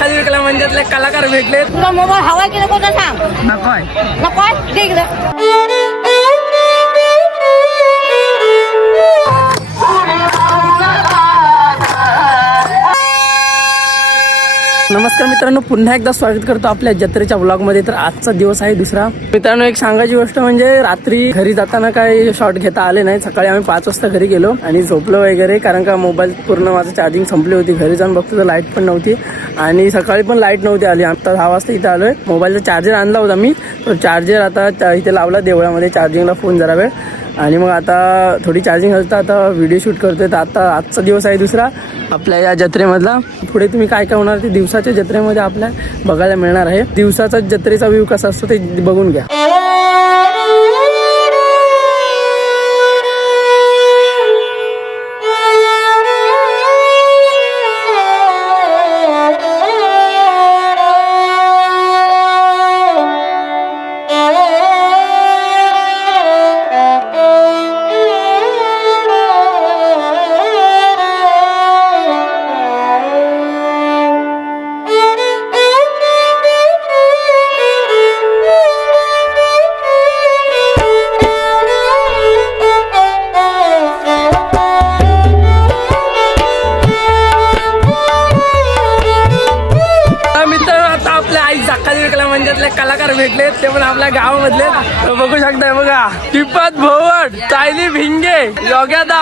जक्काजी कला मंदिरातले कलाकार भेटले. तुला मोबाईल हवाय की नको ते सांग. नकोय नकोय ठीक आहे. नमस्कार मित्रांनो, पुन्हा एकदा स्वागत करतो आपल्या जत्रेच्या ब्लॉगमध्ये. तर आजचा दिवस आहे दुसरा. मित्रांनो, एक सांगायची गोष्ट म्हणजे रात्री घरी जाताना काही शॉट घेता आले नाही. सकाळी आम्ही 5 वाजता घरी गेलो आणि झोपलो वगैरे, कारण का मोबाईल पूर्ण माझं चार्जिंग संपली होती. घरी जाऊन बघतो तर लाईट पण नव्हती आणि सकाळी पण लाईट नव्हती आली. आता 6 वाजता इथे आलोय. मोबाईलचा चार्जर आणला होता मी, तो चार्जर आता इथे लावला देवळामध्ये चार्जिंगला फोन जरा वेळ, आणि मग आता थोडी चार्जिंग घालता आता व्हिडिओ शूट करतोय. तर आता आजचा दिवस आहे दुसरा आपल्या या जत्रेमधला. पुढे तुम्ही काय काय होणार ते दिवसाच्या जत्रेमध्ये आपल्या बघायला मिळणार आहे. दिवसाचा जत्रेचा व्ह्यू कसा असतो ते बघून घ्या. कलाकार भेटले ते पण आपल्या गावामधले. बघू शकताय बघा, टिपत भोवड, सायली भिंगे, योग्यादा,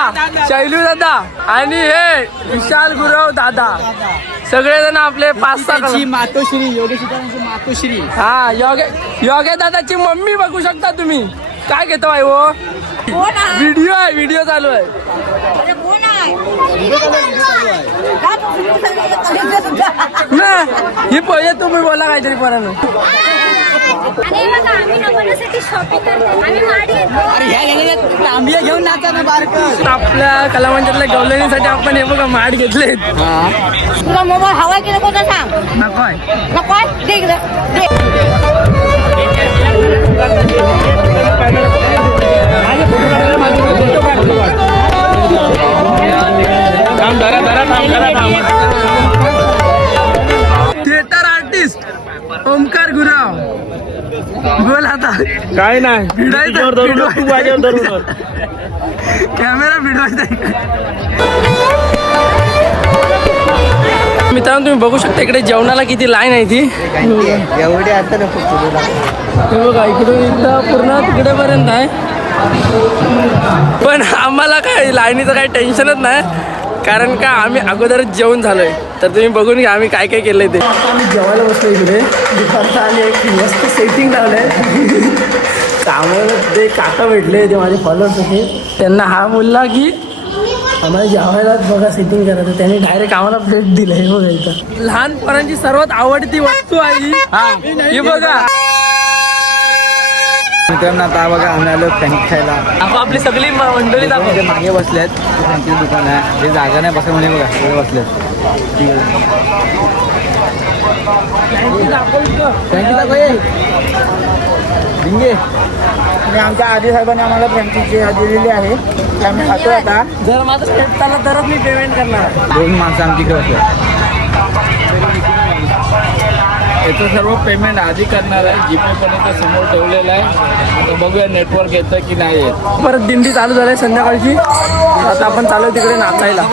शैलू दादा आणि हे विशाल गुरव दादा, सगळेजण आपले 5-6 मातोश्री योगेश्वरांची मातोश्री. हा योग्या दादाची मम्मी बघू शकता तुम्ही. काय घेतो आहे वो व्हिडिओ आहे, व्हिडिओ चालू आहे. ही पहिले तुम्ही बोला काहीतरी पोरांनो. आंबिया घेऊन नाचा ना बारक. आपल्या कलावंतातल्या गवलणीसाठी आपण हे बघा माठ घेतले. तुला मोबाईल हवाय की नको ते सांग. नकोय नकोय ठीक आहे. थिएटर आर्टिस्ट ओमकार गुराव, बोल आता. काय नाही कॅमेरा भिडवायचा. मित्रांनो, तुम्ही बघू शकता इकडे जेवणाला किती लाईन आहे ती. एवढे आता हे बघा, इकडून इथं पूर्ण तिकडेपर्यंत आहे. पण आम्हाला काय लाईनीचं काही टेन्शनच नाही, कारण का आम्ही अगोदरच जेवण झालोय. तर तुम्ही बघून घ्या आम्ही काय काय केलंय ते. आता आम्ही जेवायला बसलो इकडे दुपारचा आणि एक मस्त सेटिंग लावलंय. कामाला ते काका भेटले, ते माझे फॉलोअर्स होते. त्यांना हा बोलला की आम्हाला जेवायलाच बघा सेटिंग करायचं. त्यांनी डायरेक्ट आम्हाला प्लेट दिलंय. बघा इथं लहानपणाची सर्वात आवडती वस्तू आहे ही बघा. मित्रांनो, आता बघा आम्ही आलो फ्रँकी खायला. आपली सगळी मंडळी दाखव. मागे बसलेत, फ्रँकीचं दुकान आहे. ते जागा नाही बसा म्हणे, बघा सगळे बसलेत. फ्रँकी दाखव भिंगे. आणि आमच्या आजी साहेबांनी आम्हाला फ्रँकीची दिलेली आहे, ते आम्ही खातो. आता जर माझं सेट झालं तरच मी पेमेंट करणार. 2 माणसं आमच्याकडे बसले. याचं सर्व पेमेंट आधी करणार आहे. जीपे पण इथं समोर ठेवलेलं आहे. आता बघूया नेटवर्क येतं की नाही येत. परत दिंडी चालू झाली संध्याकाळची. आता आपण चालू तिकडे नाचायला.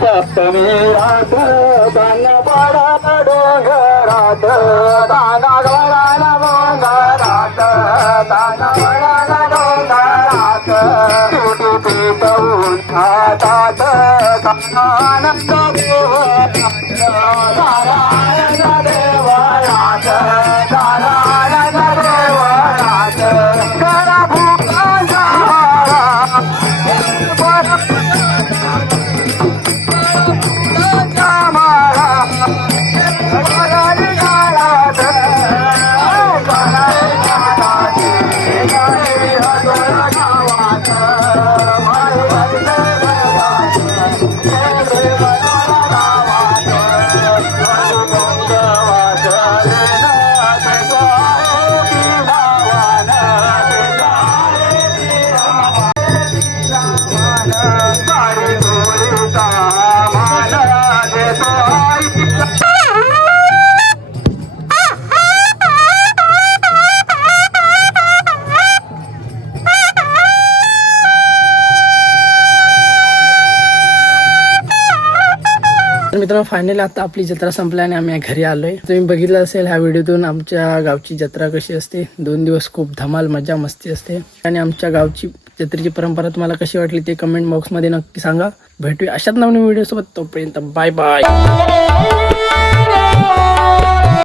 सप्तमी रात दाना पडा डोंगरात दाना गळाला डोंगरात दाना पडा डोंगरात तुटी पीत उठातात आनंद देवरात मित्रांनो फायनली आता आपली जत्रा संपली आणि आम्ही घरी आलोय. तुम्ही बघितलं असेल ह्या व्हिडिओतून आमच्या गावची जत्रा कशी असते. 2 दिवस खूप धमाल मजा मस्ती असते आणि आमच्या गावची जत्रेची परंपरा तुम्हाला कशी वाटली ते कमेंट बॉक्समध्ये नक्की सांगा. भेटूया अशाच नवीन व्हिडिओ सोबत. तोपर्यंत बाय बाय.